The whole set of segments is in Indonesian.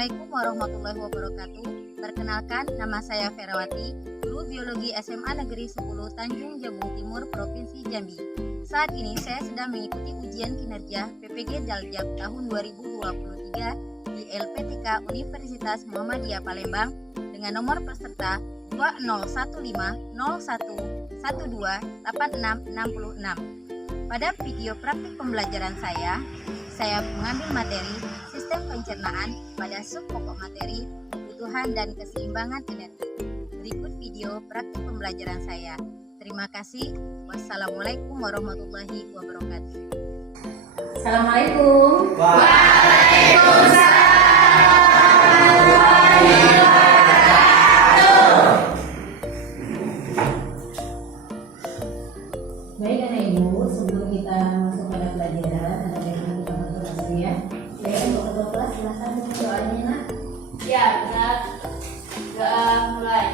Assalamualaikum warahmatullahi wabarakatuh. Perkenalkan, nama saya Ferawati, guru biologi SMA Negeri 10 Tanjung Jabung Timur, Provinsi Jambi. Saat ini saya sedang mengikuti ujian kinerja PPG Daljab tahun 2023 di LPTK Universitas Muhammadiyah Palembang dengan nomor peserta 201501128666. Pada video praktik pembelajaran saya mengambil materi sistem pencernaan pada sub pokok materi kebutuhan dan keseimbangan energi. Berikut video praktik pembelajaran saya. Terima kasih. Wassalamualaikum warahmatullahi wabarakatuh. Assalamualaikum. Waalaikumsalam. Baik anak ibu, sebelum kita masuk pada pelajaran, ada baiknya kita masuk dulu ya. Baik, untuk ketua kelas silakan doanya nak. Ya, kita mulai.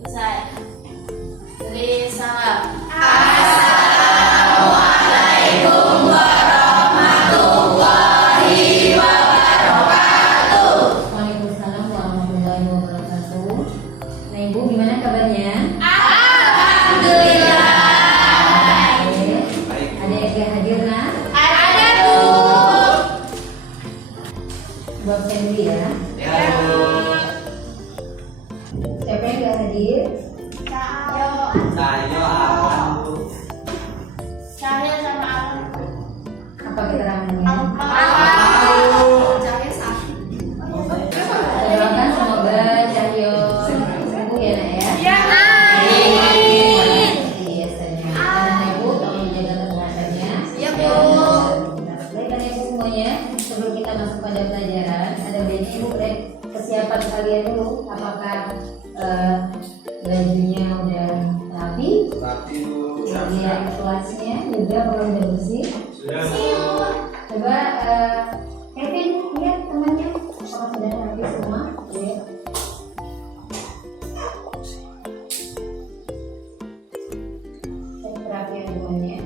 Selesai. Beri salam. Assalamualaikum warahmatullahi wabarakatuh. Waalaikumsalam warahmatullahi wabarakatuh. Nah ibu, gimana kabarnya? Alhamdulillah. Ada yang gak hadir nak? Ada, Bu. Bu absen dulu ya. Siapa yang gak hadir? Saya sama aku. Apa keterangannya? Doakan semoga Cahyo sembuh ya nak ya. Biasanya. Dan ibu tolong menjaga kesehatannya. Iya, Bu. Baik kan ibu semuanya, sebelum kita masuk pada pelajaran, ada baiknya ibu cek kesiapan kalian dulu. Apakah bajunya udah rapi? Kemudian kelasnya juga kalau udah bersih. Coba Kevin lihat temannya apakah sudah rapi semua. Ya. Cek kerapian temannya.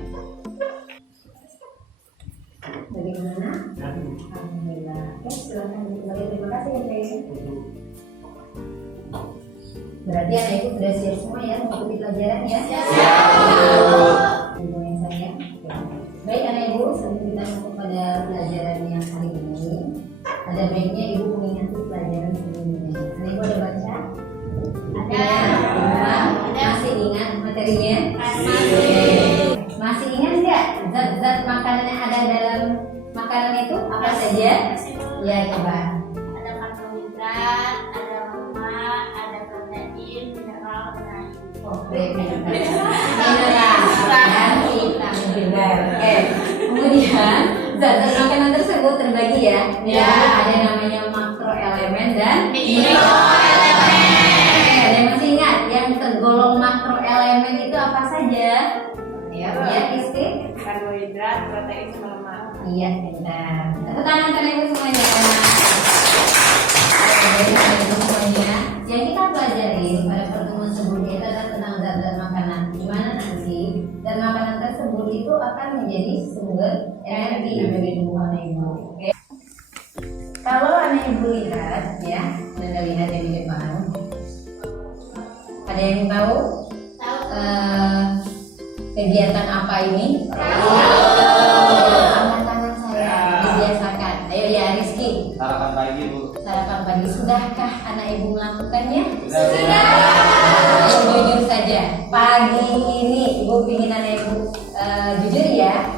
Bagaimana? Alhamdulillah. Oke, silakan kembali. Terima kasih ya Kevin. Berarti anak ibu sudah siap semua ya mengikuti pelajaran ya? Ibu yang sayang. Baik anak ibu, sebelum kita masuk pada pelajaran yang hari ini, ada baiknya ibu mengingati pelajaran sebelumnya. Anak ibu ada baca? Ada. Masih ingat materinya? Masih ingat nggak zat-zat makanan yang ada dalam makanan itu apa saja? Ya coba. Ada karbohidrat, ada lemak, ada protein, mineral, dan air. Oke, mineral dan vitamin juga. Oke. Kemudian zat-zat makanan tersebut terbagi ya. Ya. Ada namanya makroelemen dan Mikroelemen. Oke, ada yang masih ingat yang tergolong makroelemen itu apa saja? Ya, isti. Karbohidrat, protein, sama lemak. Iya, benar. Tepuk tangan karena ibu semuanya. Jadi ibu semuanya, yang kita pelajari pada pertemuan sebelumnya itu adalah tentang zat-zat makanan. Di mana nanti dan makanan tersebut itu akan menjadi sumber energi bagi tubuh anak ibu. Oke. Kalau anak ibu lihat ya, Anda lihat yang di depan. Ada yang tahu kegiatan apa ini? Angkat tangan saya, dibiasakan. Ayo ya Rizky. Sarapan pagi, Bu. Sarapan pagi, sudahkah anak ibu melakukannya? Sudah. Ayo jujur saja. Pagi ini ibu ingin anak ibu jujur ya.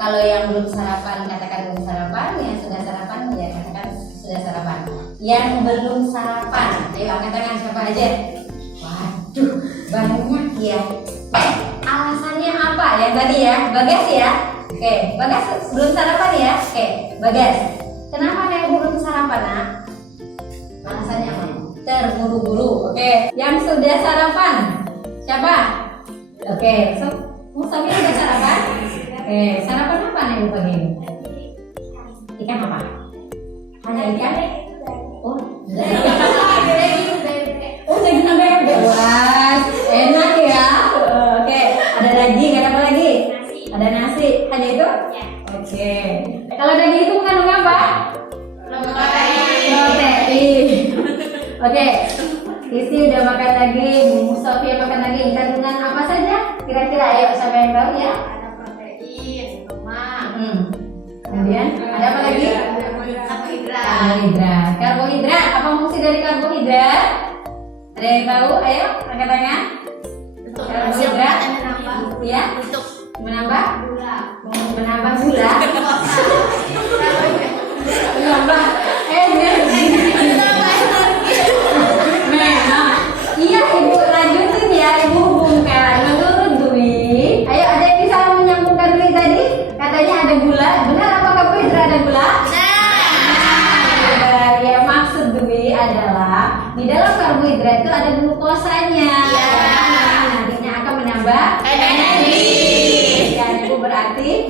Kalau yang belum sarapan katakan belum sarapan, yang sudah sarapan ya katakan sudah sarapan. Yang belum sarapan, ayo angkat tangan siapa aja? Waduh, banyak ya. Alasannya apa? Yang tadi ya, Bagas ya. Oke, Bagas belum sarapan ya. Oke, Bagas. Kenapa anak ibu belum sarapan nak? Alasannya apa? Terburu-buru. Oke, yang sudah sarapan siapa? Oke, Musafi sudah sarapan? Oke, sarapan apa nih ibu pagi ini? Ikan apa? Hanya ikan? Oh, daging bebek. Wah, enak ya. Oke, ada daging, ada apa lagi? Ada nasi. Hanya itu? Ya. Oke. Oke, Kristi udah makan lagi, Bu Sofia makan lagi. Kandungan apa saja? Kira-kira ayo siapa yang tahu ya? Ada protein, lemak, Kemudian ada apa lagi? karbohidrat. Karbohidrat. Karbohidrat. Apa fungsi dari karbohidrat? Ada yang tahu? Ayo, angkat tangan. Untuk Karbohidrat. menambah Ya, untuk menambah gula. menambah gula. Menambah energi. Memang. Iya, Ibu lanjutin ya, Ibu hubungkan. Menurut Dwi, ayo ada yang bisa menyambungkan Dwi tadi? Katanya ada gula. Benar apa karbohidrat ada gula? Benar. Ya, maksud Dwi adalah di dalam karbohidrat itu ada glukosanya. Nantinya akan menambah Energi. Ya, Ibu berarti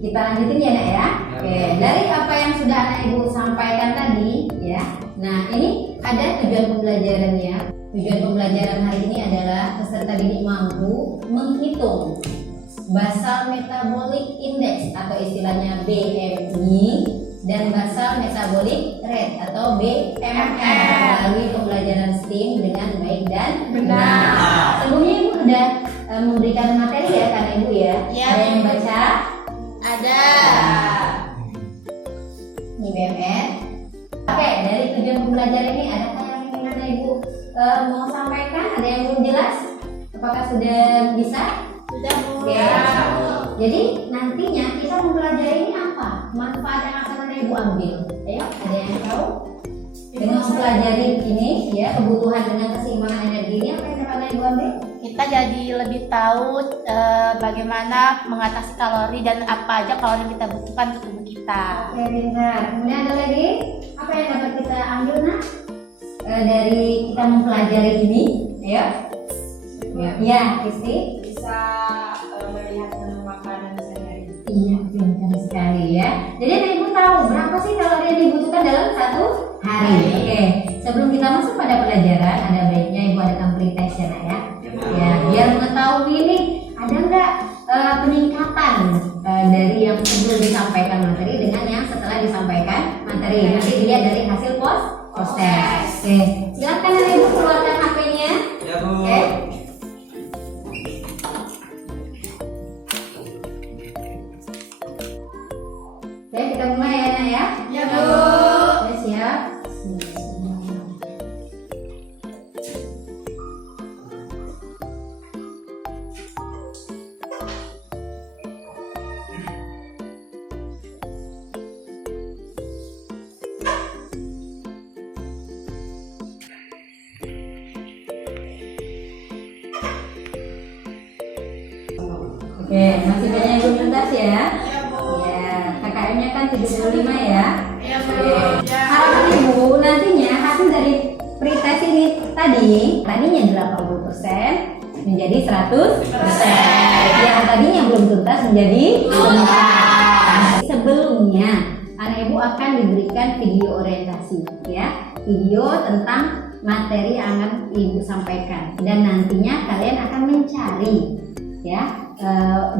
kita lanjutin ya Nak ya. Oke, dari apa yang sudah anak ibu sampaikan tadi ya. Nah, ini ada tujuan pembelajarannya. Tujuan pembelajaran hari ini adalah peserta didik mampu menghitung basal metabolic index atau istilahnya BMI dan basal metabolic rate atau BMR melalui pembelajaran STEAM dengan baik dan benar. Sebelumnya ibu sudah memberikan materi ya karena ibu ya. Ya. Ada yang baca? Ada. Ini BMR. Oke, dari tujuan pembelajaran ini adakah yang ingin Anda Ibu mau sampaikan? Ada yang belum jelas? Apakah sudah bisa? Sudah Bu. Oke. Jadi nantinya kita mempelajari ini apa? Manfaat yang akan Anda Ibu ambil. Ayo, ada yang tahu? Dengan mempelajari ini ya, kebutuhan dengan keseimbangan energi ini apa yang dapat Anda Ibu ambil? Kita jadi lebih tahu bagaimana mengatasi kalori dan apa aja kalori yang kita butuhkan untuk tubuh kita. Oke, benar. Kemudian ada lagi apa yang dapat kita ambil nak dari kita mempelajari ini? Ayo. Ya, Kristi. Bisa melihat menu makanan sehari. Iya, pintar sekali ya. Jadi Anda Ibu tahu berapa sih kalori yang dibutuhkan dalam satu hari? Oke. Sebelum kita masuk pada pelajaran, ada baiknya Ibu adakan pretest ya nak ya. Ya, biar mengetahui ini ada nggak peningkatan dari yang sebelum disampaikan materi dengan yang setelah disampaikan materi. Nanti dilihat dari hasil post test. Oke, silakan Anda Ibu keluarkan HP-nya. Ya Bu. Oke. Oke, kita mulai ya nak ya. Ya Bu. Oke, siap. Oke, masih banyak yang belum tuntas ya? Ya Bu. Ya, KKM-nya kan 75 ya? Ya Bu. Oke. Harapan Ibu nantinya hasil dari pretest ini tadinya 80% menjadi 100%. Yang tadinya belum tuntas menjadi tuntas. Sebelumnya, anak Ibu akan diberikan video orientasi ya, video tentang materi yang akan Ibu sampaikan dan nantinya kalian akan mencari ya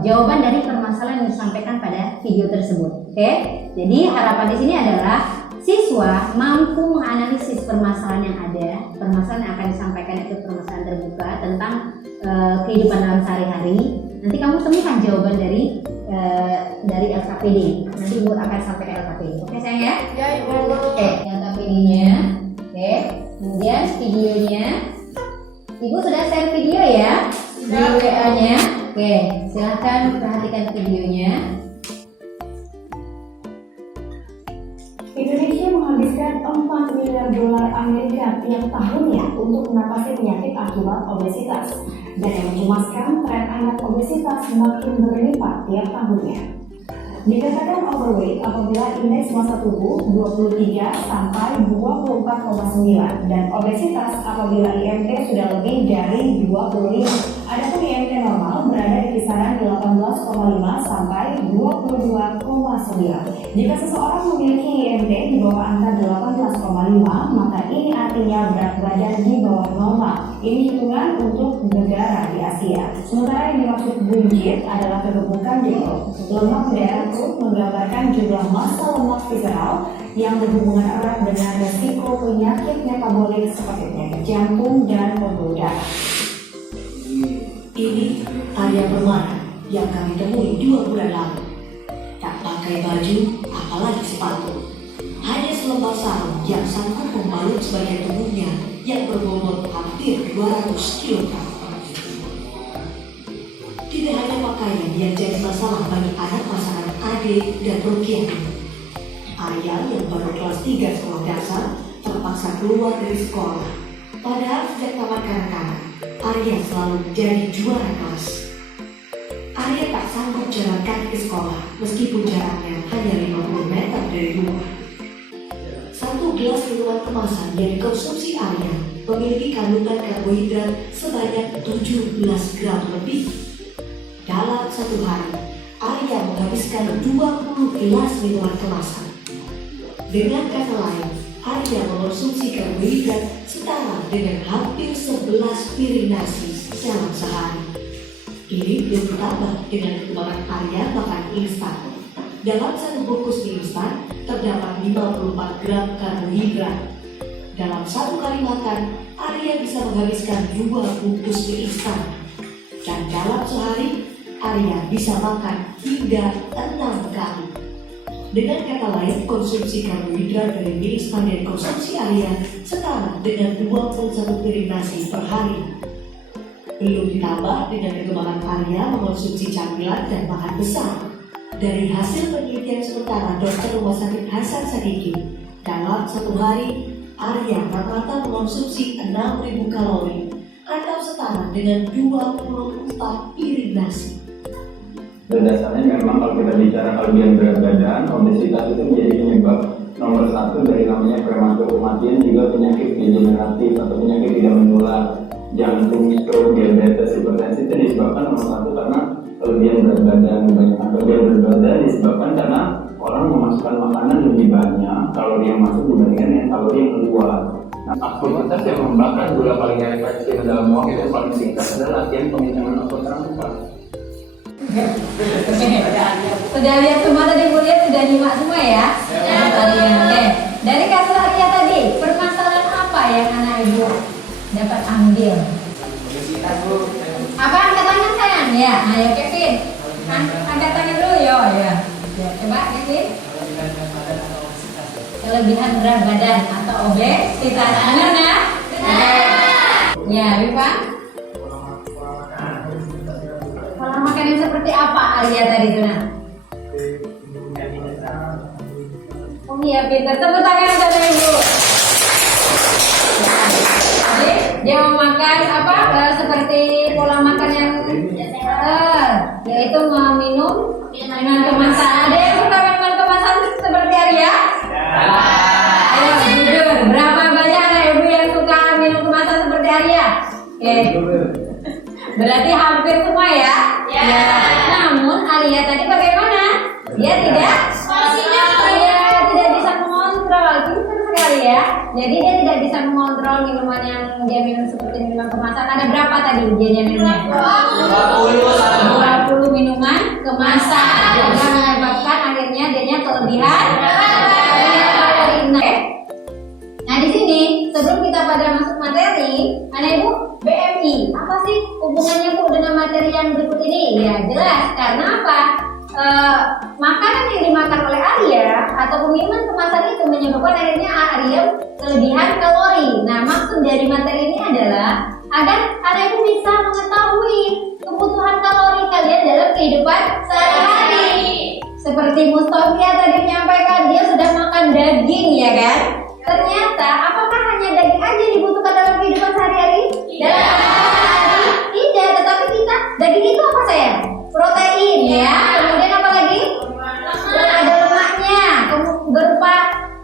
jawaban dari permasalahan yang disampaikan pada video tersebut. Oke, jadi harapan di sini adalah siswa mampu menganalisis permasalahan yang ada. Permasalahan yang akan disampaikan itu permasalahan terbuka tentang kehidupan dalam sehari-hari. Nanti kamu temukan jawaban dari LKPD. Nanti Ibu akan sampaikan LKPD. Oke sayang ya? Ya Ibu. Oke, LKPD-nya. Oke, kemudian videonya. Ibu sudah share video ya di WA-nya. Oke, silahkan perhatikan videonya. Indonesia menghabiskan 4 miliar dolar Amerika tiap tahunnya untuk mengatasi penyakit akibat obesitas. Dan yang mencemaskan, tren anak obesitas makin berlipat tiap tahunnya. Dikatakan overweight apabila indeks massa tubuh 23 sampai 24,9 dan obesitas apabila IMT sudah lebih dari 25. Adapun IMT normal berada di kisaran 18,5 sampai 22,9. Jika seseorang memiliki IMT di bawah angka 18,5, maka ini artinya berat badan di bawah normal. Ini hitungan untuk negara di Asia. Sementara yang dimaksud buncit adalah kegemukan jenggot. Lemak darah perut menggambarkan jumlah massa lemak visceral yang berhubungan erat dengan resiko penyakit metabolik seperti penyakit jantung dan pembuluh darah. Ini Arya Permana yang kami temui 2 bulan lalu. Tak pakai baju, apalagi sepatu. Hanya selembar sarung yang sanggup membalut sebagian tubuhnya yang berbobot hampir 200 kg. Tidak hanya pakaian yang jadi masalah bagi anak pasangan Ade dan Rukiah. Arya yang baru kelas 3 sekolah dasar terpaksa keluar dari sekolah. Padahal sejak taman kanak-kanak, Arya selalu menjadi juara kelas. Arya tak sanggup jalan kaki ke sekolah meskipun jaraknya hanya 50 meter dari rumah. 1 gelas minuman kemasan yang dikonsumsi Arya memiliki kandungan karbohidrat sebanyak 17 gram lebih. Dalam 1 hari, Arya menghabiskan 20 gelas minuman kemasan. Dengan kata lain, Arya mengonsumsi karbohidrat setara dengan hampir 11 piring nasi dalam sehari. Ini belum ditambah dengan perkembangan Arya makan instan. Dalam 1 bungkus mie instan terdapat 54 gram karbohidrat. Dalam 1 kali makan, Arya bisa menghabiskan 2 bungkus mie instan. Dan dalam sehari, Arya bisa makan hingga 6 kali. Dengan kata lain, konsumsi karbohidrat dari mie instan dan konsumsi Arya setara dengan 21 piring nasi per hari. Belum ditambah dengan perkembangan Arya mengonsumsi camilan dan makan besar. Dari hasil penelitian sementara dokter Rumah Sakit Hasan Sadikin, dalam 1 hari, Arya rata-rata mengonsumsi 6.000 kalori atau setara dengan 24 piring nasi. Berdasarnya memang kalau kita bicara kelebihan berat badan, obesitas itu menjadi penyebab nomor 1 dari namanya prematur kematian, juga penyakit degeneratif atau penyakit tidak menular, jantung, stroke, diabetes, hipertensi itu disebabkan nomor 1 karena kelebihan berat badan. Kebanyakan kelebihan berat badan disebabkan karena orang memasukkan makanan lebih banyak kalori yang masuk dibandingkan dengan kalori yang keluar. Nah, aktivitas yang membakar gula paling efektif dalam waktu yang paling singkat adalah latihan pengencangan otot rangka. Sudah lihat semua tadi, Bu lihat sudah nyimak semua ya? Oke. Dari kasus Arya tadi, permasalahan apa yang anak ibu dapat ambil? Apa angkat tangan sayang? Ya, ayo Kevin. Angkat tangan dulu yo ya. Coba Kevin. Kelebihan berat badan atau obesitas, benar ya? Ya, Rifan. Pola makan yang seperti apa Arya tadi itu nak? Oh iya pintar, tepuk tangan sama ibu. Jadi dia memakan apa? Seperti pola makan yang yaitu meminum minuman kemasan. Ada yang suka minuman kemasan seperti Arya? Ayo jujur, berapa banyak anak ibu yang suka minum kemasan seperti Arya? Oke. Berarti hampir semua ya? Ya. Namun Arya tadi bagaimana? Dia tidak bisa mengontrol. Pintar sekali ya. Jadi dia tidak bisa mengontrol minuman yang dia minum seperti minuman kemasan. Ada berapa tadi dia minumnya? 20 minuman kemasan. Sehingga menyebabkan akhirnya dia kelebihan kalori. Nah di sini sebelum kita pada masuk materi, anak ibu BMI apa sih hubungannya Bu dengan materi yang berikut ini? Ya jelas, karena apa? Makanan yang dimakan oleh Arya atau minuman kemasan itu menyebabkan akhirnya Arya kelebihan kalori. Nah maksud dari materi ini adalah agar anak ibu bisa mengetahui kebutuhan kalori kalian dalam kehidupan sehari-hari. Seperti Mustofia tadi menyampaikan dia sudah makan daging ya kan? Ternyata apakah hanya daging aja dibutuhkan dalam kehidupan sehari-hari? Dalam sehari-hari tidak, tetapi kita daging itu apa sayang? Protein ya. Kemudian apa lagi? Ada lemaknya berupa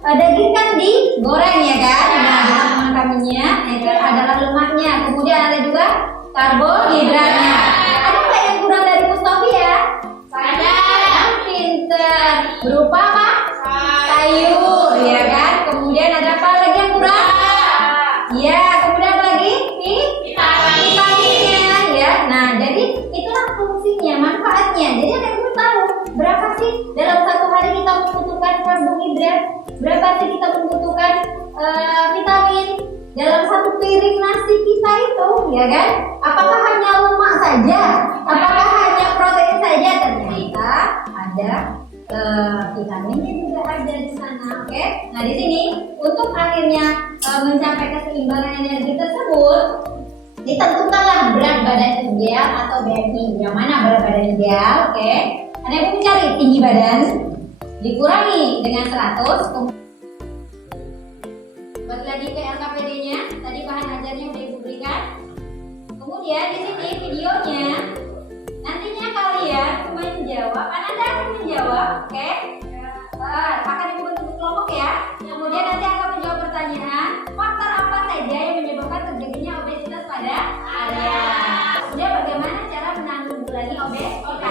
daging kan digoreng ya kan? Nah, teman kaminya itu adalah lemaknya. Kemudian ada juga karbohidratnya. Ada nggak yang kurang dari Mustofia? Ada. Pinter. Berupa apa? Sayur ya kan? Kemudian ada apa lagi yang kurang? Ya, kemudian apa lagi? Vitaminnya ya. Nah, jadi itulah fungsinya, manfaatnya. Jadi ada yang tahu berapa sih dalam 1 hari kita membutuhkan karbohidrat karbohidrat. Berapa sih kita membutuhkan vitamin dalam satu piring nasi kita itu, ya kan? Apakah hanya lemak saja? Apakah hanya protein saja? Ternyata ada vitaminnya juga ada di sana, oke? Nah di sini untuk akhirnya mencapai keseimbangan energi tersebut, ditentukanlah berat badan ideal atau BMI. Yang mana berat badan ideal? Oke? Ada yang mencari tinggi badan dikurangi dengan 100. Balik lagi ke LKPD-nya. Tadi bahan ajarnya udah Ibu berikan. Kemudian di sini videonya. Nantinya kalian menjawab, Anda akan menjawab, oke? Akan Ibu bentuk kelompok ya. Kemudian nanti akan menjawab pertanyaan, faktor apa saja yang menyebabkan terjadinya obesitas pada Anda? Kemudian bagaimana cara menanggulangi obesitas? Oke.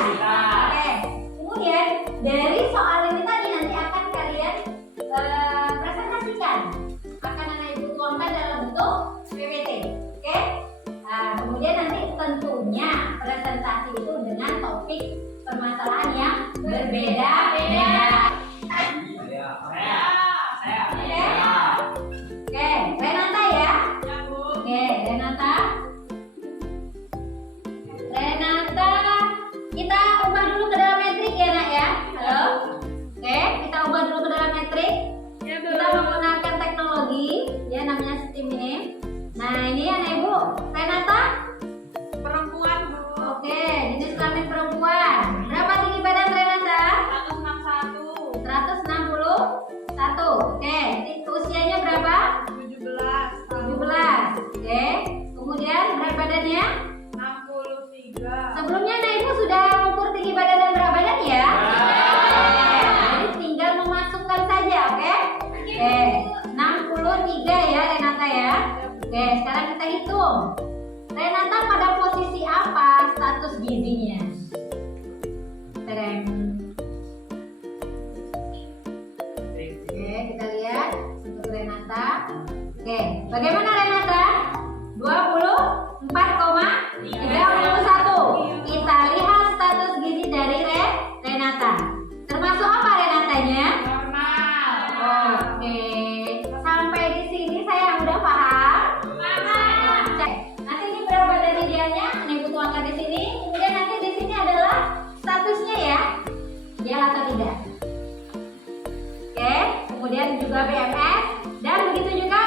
Kemudian dari soal ini tadi nanti akan kalian presentasikan. Akan Anda Ibu tuangkan dalam bentuk PPT. Oke? Nah, kemudian nanti tentunya presentasi itu dengan topik permasalahan yang berbeda-beda. Oke, Renata ya. Oke, Renata. Kita ubah dulu ke dalam metrik ya nak ya. Halo. Oke, kita ubah dulu ke dalam metrik. Kita menggunakan teknologi ya, namanya sistem ini. Nah ini anak ibu, Renata perempuan bu. Oke, jenis kelamin perempuan. Berapa tinggi badan Renata? 161. Oke, usianya berapa? 17. Oke, kemudian berat badannya? 63. Sebelumnya anak ibu sudah ukur tinggi badan dan berat badan ya? Jadi tinggal memasukkan saja, oke? Oke, 63 ya Renata ya. Oke, sekarang kita hitung. Renata pada posisi apa status gizinya? Tereng. Oke, kita lihat untuk Renata. Oke, bagaimana Renata? 24,31. Kita lihat status gizi dari Renata. Termasuk apa Renatanya? Normal. Oke. Sampai di sini saya udah paham? Paham. Nanti ini berat badan idealnya, Ibu tuangkan di sini. Kemudian nanti di sini adalah statusnya ya. Ideal atau tidak. Oke, kemudian juga BMS dan begitu juga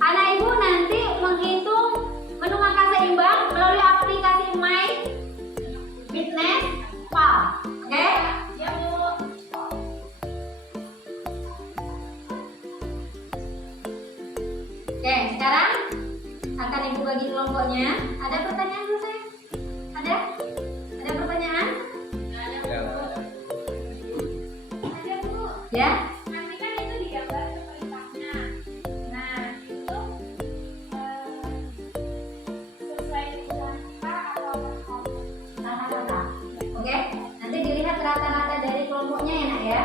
anak ibu nanti menghitung menu makan seimbang melalui aplikasi My Fitness Pal. Oke? Ya bu. Oke, sekarang akan ibu bagi kelompoknya. Ada pertanyaan dulu saya? Ada? Ada pertanyaan? Ada bu. Ya? Nanti kan itu digambar perintahnya. Nah, itu sesuai dengan atau rata-rata. Oke? Nanti dilihat rata-rata dari kelompoknya ya nak ya.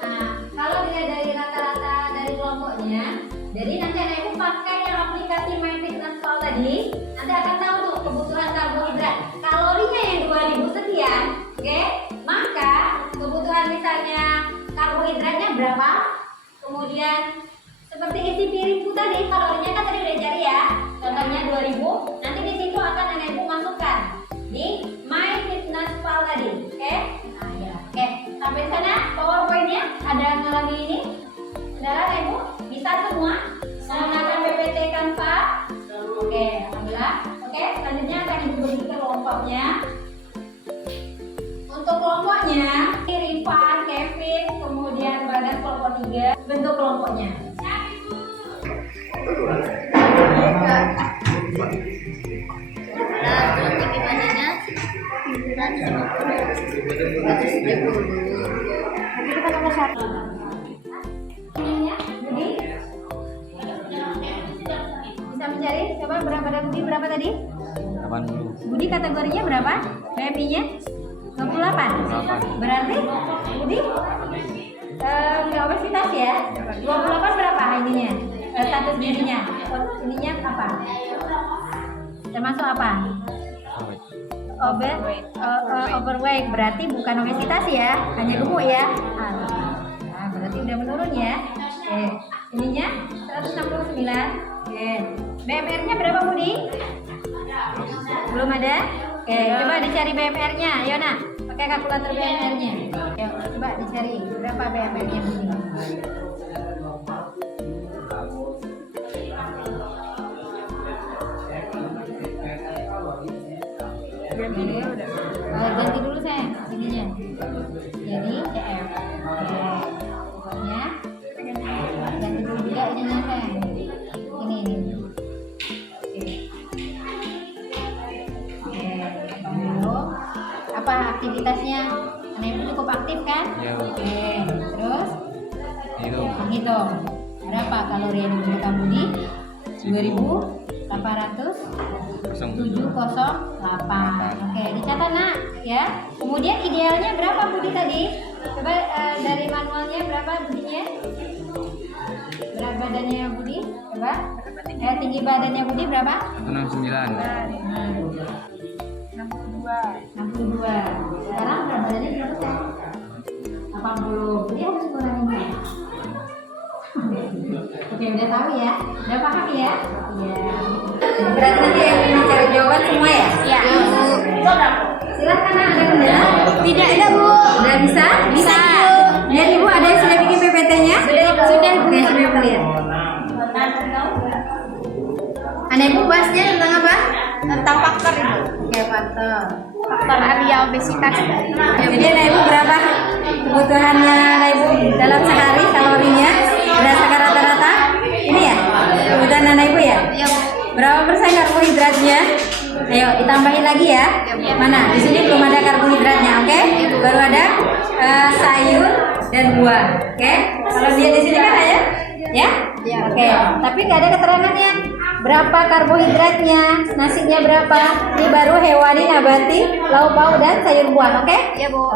Nah, kalau dilihat dari rata-rata dari kelompoknya, jadi nanti anak ibu pakai yang aplikasi My Fitness Pal tadi, nanti akan tahu tuh kebutuhan karbohidrat. Kalorinya yang 2000 sekian, oke? Maka kebutuhan misalnya karbohidratnya berapa? Kemudian seperti isi piringku tadi, kalorinya kan tadi udah cari ya. Contohnya 2000. Nanti di situ akan anak ibu masukkan di My Fitness Pal tadi, oke? Nah, ya. Oke, sampai sana PowerPoint-nya ada lagi ini. Saudara anak ibu bisa semua menggunakan PPT Canva. Oke, alhamdulillah. Oke, selanjutnya akan ibu beri kelompoknya. Untuk kelompoknya, Rifan, Kevin, kemudian badan kelompok 3, bentuk kelompoknya. Nah, untuk tinggi badannya 150. Nanti kita nomor 1. Ininya, Budi. Bisa mencari? Coba berat badan Budi berapa tadi? 80. Budi kategorinya berapa? BMI-nya? 28. Berarti Budi nggak obesitas ya? 28 berapa ininya? Status gizinya? Ininya apa? Termasuk apa? Overweight berarti bukan obesitas ya, hanya gemuk ya. Nah, berarti udah menurun ya. Oke, ininya 169. Oke, BMR-nya berapa Budi? Belum ada? Oke, coba dicari BMR-nya. Ayo nak, pakai kalkulator BMR-nya. Yuk, coba dicari berapa BMR-nya Budi. Ganti dulu sayang ininya. Jadi CF. Pokoknya ganti dulu juga ininya sayang. Ini. Oke. Lalu apa aktivitasnya? Karena ibu cukup aktif kan? Ya. Oke. Terus Hitung. Berapa kalori yang diberikan Budi? 2.807,8. Oke, dicatat nak ya. Kemudian idealnya berapa Budi tadi? Coba dari manualnya berapa Budinya? Berat badannya Budi? Coba. Tinggi badannya Budi berapa? 169. 62. Sekarang berat badannya berapa sih? 80. Budi harus kurangin ya. Oke, udah tahu ya? Udah paham ya? Iya. Berarti nanti yang ingin cari jawaban semua ya? Iya. Silakan nak, ada kendala? Tidak ada Bu. Udah bisa? Bisa. Dan Ibu ada yang sudah bikin PPT-nya? Sudah. Oke, sudah melihat. Anak Ibu bahasnya tentang apa? Tentang faktor Ibu. Oke, faktor. Faktor area obesitas. Jadi anak Ibu berapa kebutuhannya anak Ibu dalam sehari kalorinya berdasarkan rata-rata? Ini ya? Kebutuhan anak Ibu ya? Iya Bu. Berapa persen karbohidratnya? Ayo ditambahin lagi ya. Mana? Di sini belum ada karbohidratnya, oke? Baru ada sayur dan buah, oke? Kalau dia di sini kan ada, ya? Oke. Tapi nggak ada keterangannya. Berapa karbohidratnya? Nasinya berapa? Ini baru hewani, nabati, lauk pauk dan sayur buah, oke? Iya Bu.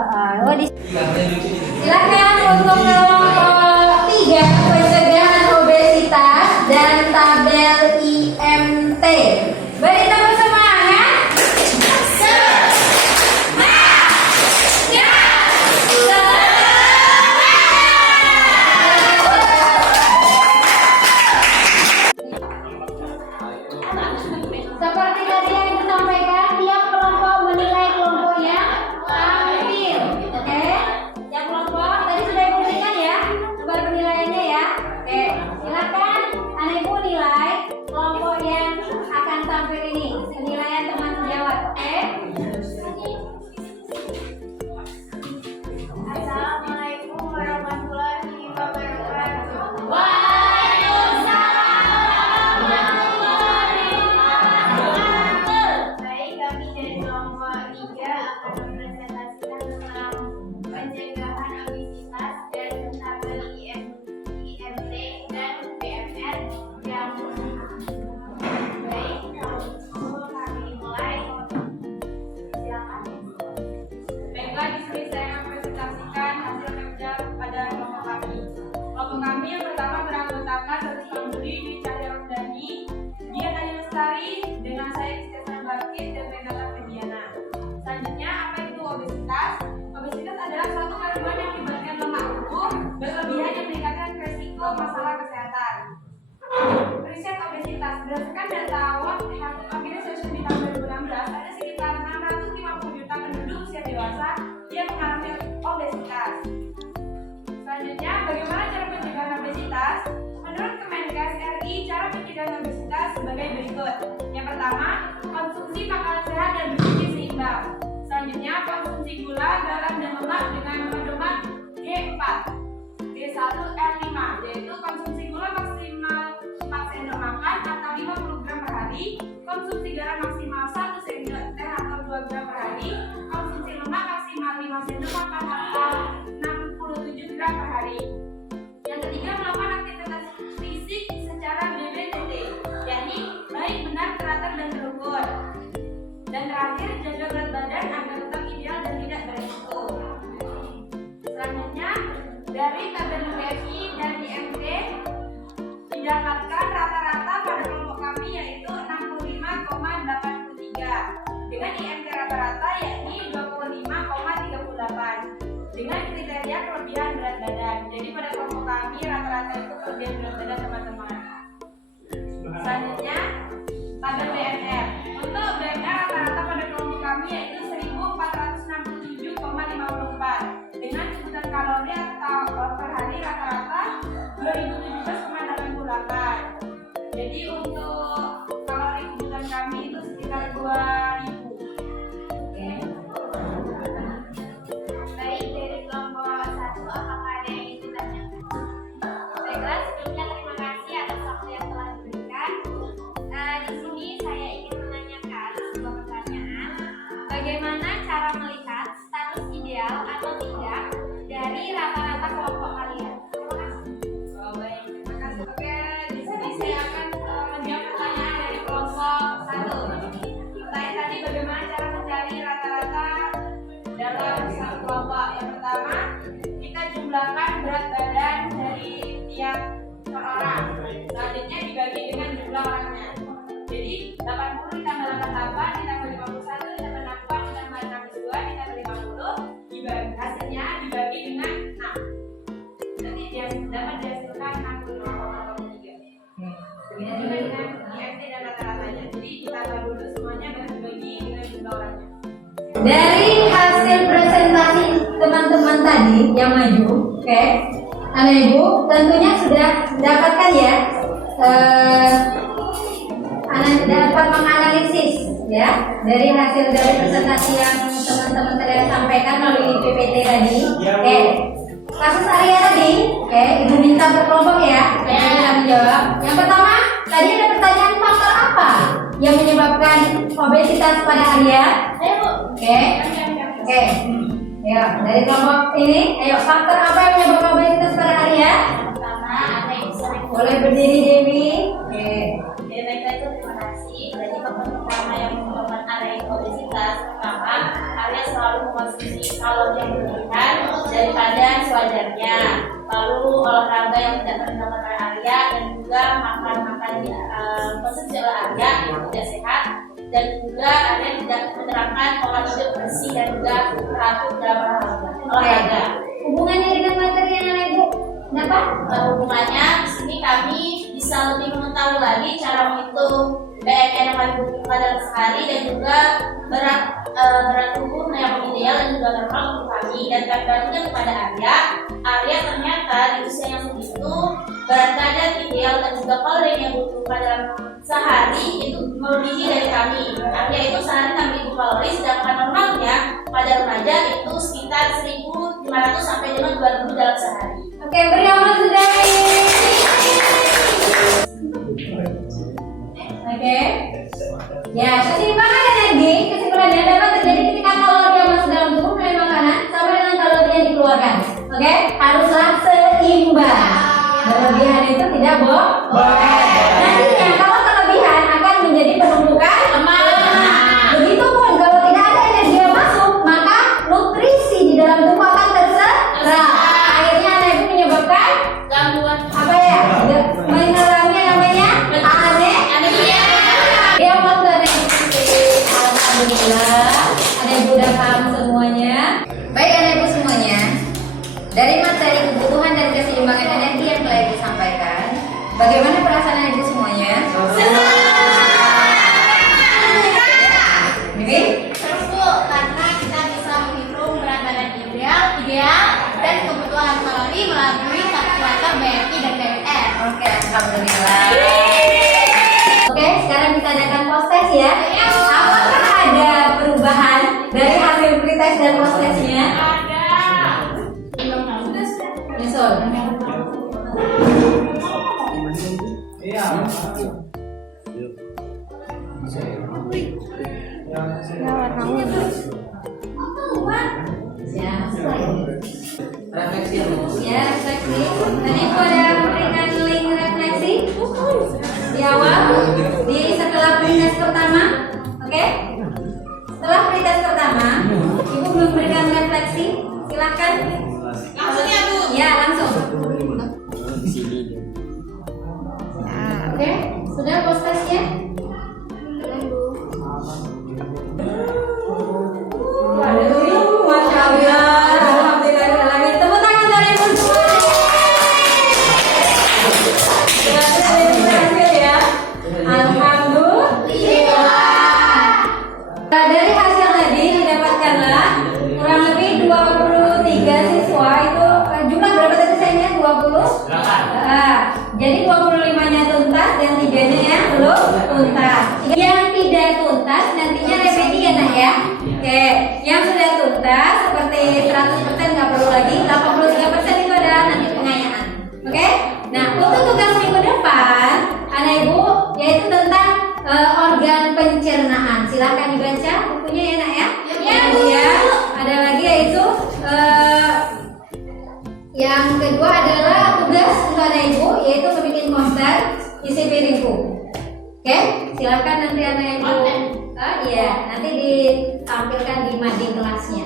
Silakan untuk kelompok 3 pencegahan obesitas dan tabel IMT. Beri tepuk semangat. Seperti tadi yang Ibu sampaikan, tiap kelompok menilai kelompok yang tampil. Oke? Tiap kelompok tadi sudah Ibu berikan ya, sumber penilaiannya ya. Oke, silakan anak Ibu nilai kelompok yang akan tampil ini. Penilaian teman sejawat, oke? Assalamualaikum warahmatullahi wabarakatuh. Baik, kami dari kelompok 3 akan mempresentasikan tentang pencegahan obesitas dan tabel IMT dan BMR yang baik. Kami mulai. Silakan. Baiklah, di sini saya akan presentasikan hasil kerja pada kelompok kami. Kelompok kami yang pertama beranggotakan Dr. Sambudi di Cahaya Rondani, Dia Tanya Lestari, dengan saya Istiasan Bakit dan Renata Fediana. Selanjutnya, apa itu obesitas? Obesitas adalah suatu kandungan yang menyebabkan lemak tubuh berlebihan yang meningkatkan resiko masalah kesehatan. Riset obesitas berdasarkan data World Health Organization di tahun 2016, ada sekitar 650 juta penduduk usia dewasa yang mengalami obesitas. Selanjutnya, bagaimana cara pencegahan obesitas? Menurut Kemenkes RI, cara pencegahan obesitas sebagai berikut. Yang pertama, konsumsi makanan sehat dan bergizi seimbang. Selanjutnya, konsumsi gula, garam, dan lemak dengan kandungan G4, G1L5, yaitu konsumsi gula maksimal 4 sendok makan atau 50 gram per hari, konsumsi garam maksimal 1 sendok teh atau 2 gram per hari, konsumsi lemak maksimal 5 sendok makan atau 67 gram per hari. Yang ketiga, melakukan aktivitas fisik secara BBTT, yakni baik, benar, teratur, dan terukur. Dan terakhir, jaga berat badan agar tetap ideal dan tidak beresiko. Selanjutnya, dari tabel BMI dan IMT didapatkan rata-rata pada kelompok kami yaitu 65,83 dengan IMT rata-rata yakni 25,38 dengan kriteria kelebihan berat badan. Jadi pada kelompok itu kelebihan berat badan teman-teman. Selanjutnya tabel BMR. Untuk BMR rata-rata pada kelompok kami yaitu 1467,54 dengan kebutuhan kalori atau per hari rata-rata 2017,88. Jadi untuk kalori kebutuhan kami itu sekitar 2000. Baik, dari kelompok 1 apakah ada yang ingin ditanyakan? Baiklah, sebelumnya terima kasih atas waktu yang telah diberikan. Di sini saya ingin menanyakan sebuah pertanyaan. Bagaimana cara melihat status ideal atau tidak dari rata-rata kelompok kalian? Terima kasih. Baik, terima kasih. Oke, di sini saya akan menjawab pertanyaan dari kelompok 1. Pertanyaan tadi bagaimana cara mencari rata-rata dalam satu kelompok. Yang pertama, kita jumlahkan berat badan dari tiap orang. Selanjutnya dibagi dengan jumlah orangnya. Jadi 80 ditambah 88 ditambah 51 ditambah 64 ditambah 62 ditambah 50 hasilnya dibagi dengan 6. Nanti dapat dihasilkan 65,3. Demikian juga dengan IMT dan rata-ratanya. Jadi ditambah dulu semuanya dan dibagi dengan jumlah orangnya. Dari hasil presentasi teman-teman tadi yang maju, oke, anak ibu tentunya sudah mendapatkan ya, anak dapat menganalisis ya dari hasil dari presentasi yang teman-teman tadi sampaikan melalui PPT tadi. Oke, kasus Arya tadi, oke, ibu minta berkelompok ya, saya bisa menjawab. Yang pertama, tadi ada pertanyaan faktor apa yang menyebabkan obesitas pada Arya? Ayo bu. Oke. Ayo dari kelompok ini, ayo faktor apa yang menyebabkan obesitas pada Arya? Pertama, ada yang sering Boleh berdiri Dewi. Oke. Baiklah, itu terima kasih. Jadi faktor pertama yang menyebabkan Arya obesitas pertama, Arya selalu mengkonsumsi kalori yang berlebihan daripada sewajarnya. Lalu olahraga yang tidak dilakukan oleh Arya dan juga makan konsumsi oleh Arya yang tidak sehat, dan juga Arya tidak menerapkan pola hidup bersih dan juga teratur dalam olahraga. Hubungannya dengan materi yang ada ibu? Kenapa? Hubungannya di sini kami bisa lebih mengetahui lagi cara menghitung BMR yang paling dibutuhkan dalam sehari dan juga berat tubuh yang ideal dan juga normal untuk kami. Dan kami bandingkan kepada Arya ternyata di usia yang segitu berat badan ideal dan juga kalori yang dibutuhkan dalam sehari itu melebihi dari kami. Arya itu sehari 6.000 kalori, sedangkan normalnya pada remaja itu sekitar 1.500 sampai dengan 2.000 dalam sehari. Oke, beri aplaus sudah. Oke. Ya, keseimbangan energi, kesimpulannya dapat terjadi ketika kalori yang masuk dalam tubuh melalui makanan sama dengan kalori yang dikeluarkan. Oke, haruslah seimbang. Berlebihan itu tidak boleh. Nantinya kalau kelebihan akan menjadi penumpukan lemak. Begitupun kalau tidak ada energi yang masuk, maka nutrisi di dalam tubuh akan terserap. Akhirnya anak itu menyebabkan Gangguan apa ya? Mengalami namanya anemia. Ya Allah, alhamdulillah, anak ibu udah paham semuanya. Baik anak ibu semuanya, dari materi kebutuhan dan keseimbangan energi yang telah disampaikan, bagaimana perasaan anak ibu semuanya? Bibi? Bu, karena kita bisa menghitung berat badan ideal dan kebutuhan kalori melalui kalkulator BMI dan BMR. Oke, alhamdulillah. Oke, sekarang kita adakan post test ya. Apakah ada perubahan dari hasil pretest dan post testnya? Nyusul. Refleksi Ya, refleksi. Tadi aku ada memberikan link refleksi di awal, setelah pretest pertama. Oke? Setelah pretest pertama, ibu belum memberikan refleksi. Silakan. Langsung ya Bu. Ya, langsung. Oke, sudah post testnya? Waduh, Masya Allah. Alhamdulillah. Tepuk tangan dari ibu semua. Jadi 25-nya tuntas dan 3-nya yang belum tuntas. Yang tidak tuntas nantinya remedi ya nak ya. Oke, yang sudah tuntas seperti 100% nggak perlu lagi, 83% itu adalah nanti pengayaan. Oke, nah untuk tugas minggu depan, anak ibu yaitu tentang organ pencernaan. Silahkan dibaca bukunya ya nak ya. Kemudian ada lagi yaitu yang kedua adalah tugas untuk anak ibu yaitu membuat poster isi piringku. Oke, silakan nanti anak ibu. Iya, nanti ditampilkan di mading kelasnya.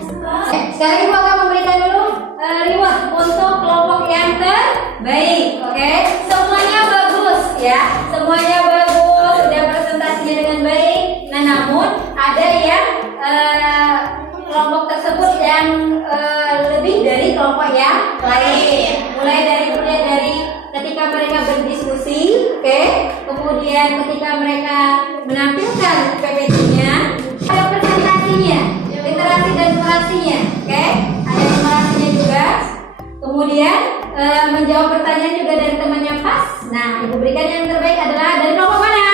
Sekarang ibu akan memberikan dulu reward untuk kelompok yang terbaik. Oke, semuanya bagus ya, semuanya bagus, sudah presentasinya dengan baik. Nah, namun ada yang kelompok tersebut yang lebih dari kelompok yang lain. Mulai dari ketika mereka berdiskusi, oke, kemudian ketika mereka menampilkan PPT-nya, ada presentasinya, literasi dan numerasinya, oke, ada numerasinya juga. Kemudian menjawab pertanyaan juga dari temannya pas. Nah, ibu berikan yang terbaik adalah dari kelompok mana?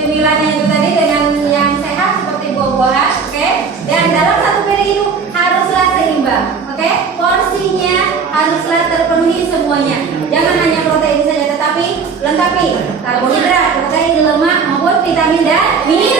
Cemilannya itu tadi dengan yang sehat seperti buah-buahan, oke? Dan dalam satu piring itu haruslah seimbang, oke? Porsinya haruslah terpenuhi semuanya. Jangan hanya protein saja, tetapi lengkapi karbohidrat, protein, lemak maupun vitamin dan mineral.